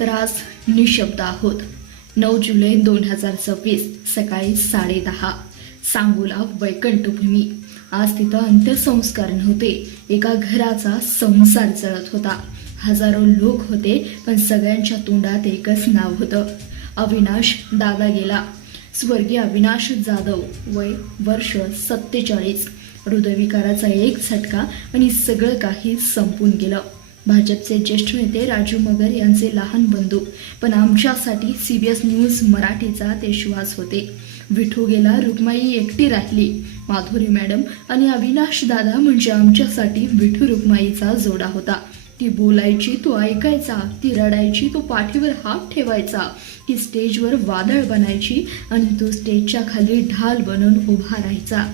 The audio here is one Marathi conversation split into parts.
तर आज निशब्द आहोत. 9 जुलै 2026 सकाळी 10:30 सांगोला वैकुंठभूमी. आज तिथं अंत्यसंस्कार नव्हते, एका घराचा संसार जळत होता. हजारो लोक होते, पण सगळ्यांच्या तोंडात एकच नाव होतं, अविनाश दादा गेला. स्वर्गीय अविनाश जाधव, वय वर्ष 47. हृदयविकाराचा एक झटका आणि सगळं काही संपून गेलं. भाजपचे ज्येष्ठ नेते राजू मगर यांचे लहान बंधू, पण आमच्यासाठी CBS न्यूज मराठीचा ते श्वास होते. विठू गेला, रुक्माई एकटी राहिली. माधुरी मॅडम आणि अविनाश दादा म्हणजे आमच्यासाठी विठू रुक्माईचा जोडा होता. ती बोलायची, तो ऐकायचा. ती रडायची, तो पाठीवर हात ठेवायचा. ती स्टेजवर वादळ बनायची आणि तो स्टेजच्या खाली ढाल बनून उभा राहायचा.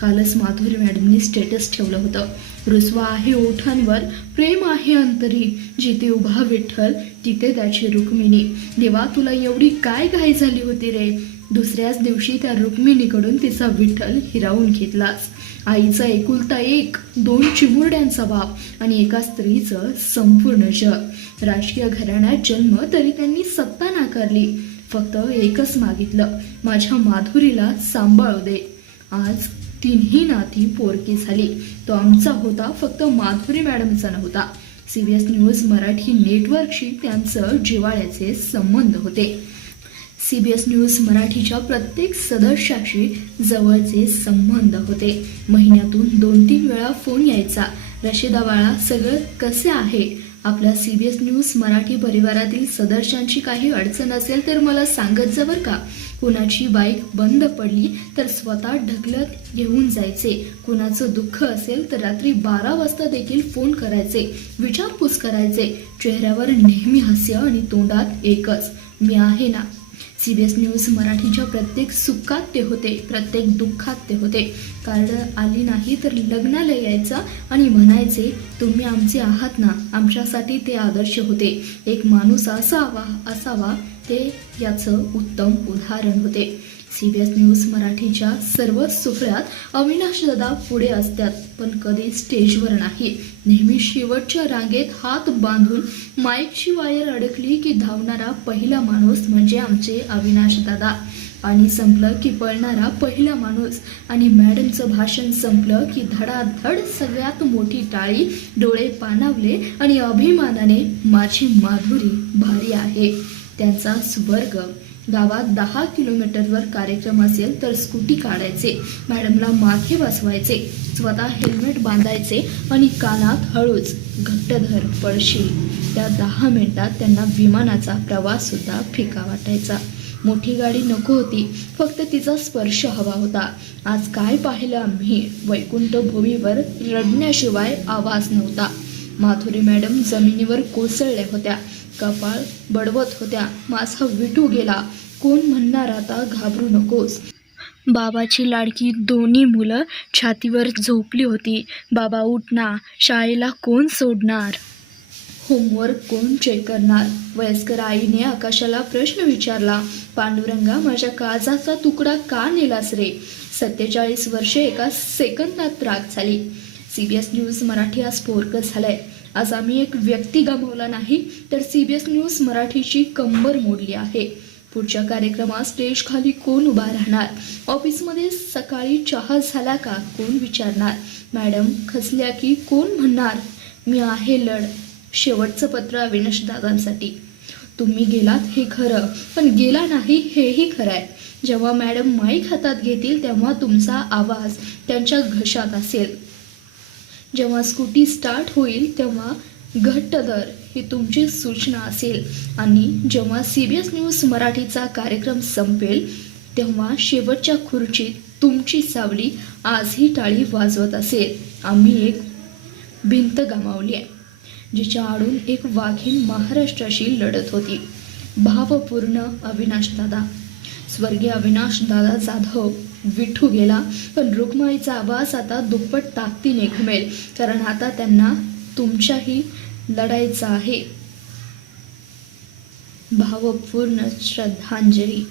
कालच माधुरी मॅडमनी स्टेटस ठेवलं होतं, रुसवा आहे ओठांवर, प्रेम आहे अंतरी, जिथे उभा विठ्ठल तिथे त्याची रुक्मिणी. देवा, तुला एवढी काय घाई झाली होती रे? दुसऱ्याच दिवशी त्या रुक्मिणीकडून तिचा विठ्ठल हिरावून घेतलास. आईचा एकुलता एक, 2 चिमुरड्यांचा बाप आणि एका स्त्रीचं संपूर्ण जग. राजकीय घराण्यात जन्म, तरी त्यांनी सत्ता नाकारली. फक्त एकच मागितलं, माझ्या माधुरीला सांभाळू दे. आज 3ही नाती पोरकी झाली. तो आमचा होता, फक्त माधुरी मॅडमचा नव्हता. CBS न्यूज मराठी नेटवर्कशी त्यांचं जिव्हाळ्याचे संबंध होते. CBS न्यूज मराठीच्या प्रत्येक सदस्याशी जवळचे संबंध होते. महिन्यातून 2-3 वेळा फोन यायचा, रशिदा बाळा, सगळं कसे आहे? आपल्या CBS न्यूज मराठी परिवारातील सदस्यांची काही अडचण असेल तर मला सांगत जा बरं का. कुणाची बाईक बंद पडली तर स्वतः ढकलत घेऊन जायचे. कुणाचं दुःख असेल तर रात्री 12 वाजता देखील फोन करायचे, विचारपूस करायचे. चेहऱ्यावर नेहमी हास्य आणि तोंडात एकच, मी आहे ना. CBS न्यूज मराठीच्या प्रत्येक सुखात ते होते, प्रत्येक दुःखात ते होते. कार्ड आली नाही तर लग्नाला यायचा आणि म्हणायचे, तुम्ही आमचे आहात ना. आमच्यासाठी ते आदर्श होते. एक माणूस असावा ते याचं उत्तम उदाहरण होते. CBS न्यूज मराठीच्या सर्व सोहळ्यात अविनाश दादा पुढे असतात, पण कधी स्टेजवर नाही. नेहमी शेवटच्या रांगेत हात बांधून माईकची वायर अडकली की धावणारा पहिला माणूस म्हणजे आमचे अविनाश दादा. पाणी संपलं की पळणारा पहिला माणूस आणि मॅडमचं भाषण संपलं की धडाधड सगळ्यात मोठी टाळी. डोळे पाणावले आणि अभिमानाने माझी माधुरी भारी आहे. त्यांचा स्वर्ग. गावात 10 किलोमीटरवर कार्यक्रम असेल तर स्कूटी काढायचे, मॅडमला माथे बसवायचे, स्वतः हेल्मेट बांधायचे आणि कानात हळूच, घट्ट धर पडशील. त्या 10 मिनिटात त्यांना विमानाचा प्रवास सुद्धा फिका वाटायचा. मोठी गाडी नको होती, फक्त तिचा स्पर्श हवा होता. आज काय पाहिलं आम्ही? वैकुंठ भूमीवर रडण्याशिवाय आवाज नव्हता. माधुरी मॅडम जमिनीवर कोसळल्या होत्या, कपाळ बडवत होत्या. माझा विठू गेला, कोण म्हणणार आता? घाबरू नकोस. बाबाची लाडकी 2 मुलं छातीवर झोपली होती. बाबा उठ ना, शाळेला कोण सोडणार? होमवर्क कोण चेक करणार? वयस्कर आईने आकाशाला प्रश्न विचारला, पांडुरंगा, माझ्या काळजाचा तुकडा का नेलास रे? 47 वर्षे एका सेकंदात राग झाली. CBS न्यूज मराठी आज पोरकं झालंय. आज आम्ही एक व्यक्ती गमावला नाही, तर CBS न्यूज मराठीची कंबर मोडली आहे. पुढच्या कार्यक्रमात स्टेज खाली कोण उभा राहणार? ऑफिसमध्ये सकाळी चहा झाला का कोण विचारणार? मॅडम खचल्या की कोण म्हणणार, मी आहे लढ. शेवटचं पत्र अविनाश दादांसाठी. तुम्ही गेलात हे खरं, पण गेला नाही हेही खरं आहे. जेव्हा मॅडम माईक हातात घेतील तेव्हा तुमचा आवाज त्यांच्या घशात असेल. जेव्हा स्कूटी स्टार्ट होईल तेव्हा घट्ट धर ही तुमची सूचना असेल. आणि जेव्हा CBS न्यूज मराठीचा कार्यक्रम संपेल तेव्हा शेवटच्या खुर्चीत तुमची सावली आजही टाळी वाजवत असेल. आम्ही एक भिंत गमावली आहे, जिच्या आडून एक वाघीण महाराष्ट्राशी लढत होती. भावपूर्ण अविनाश दादा. स्वर्गीय अविनाश दादा जाधव, विठू गेला, पण रुक्माईचा आवाज आता दुप्पट ताकदीने घुमेल, कारण आता त्यांना तुमच्याही लढायचं आहे. भावपूर्ण श्रद्धांजली.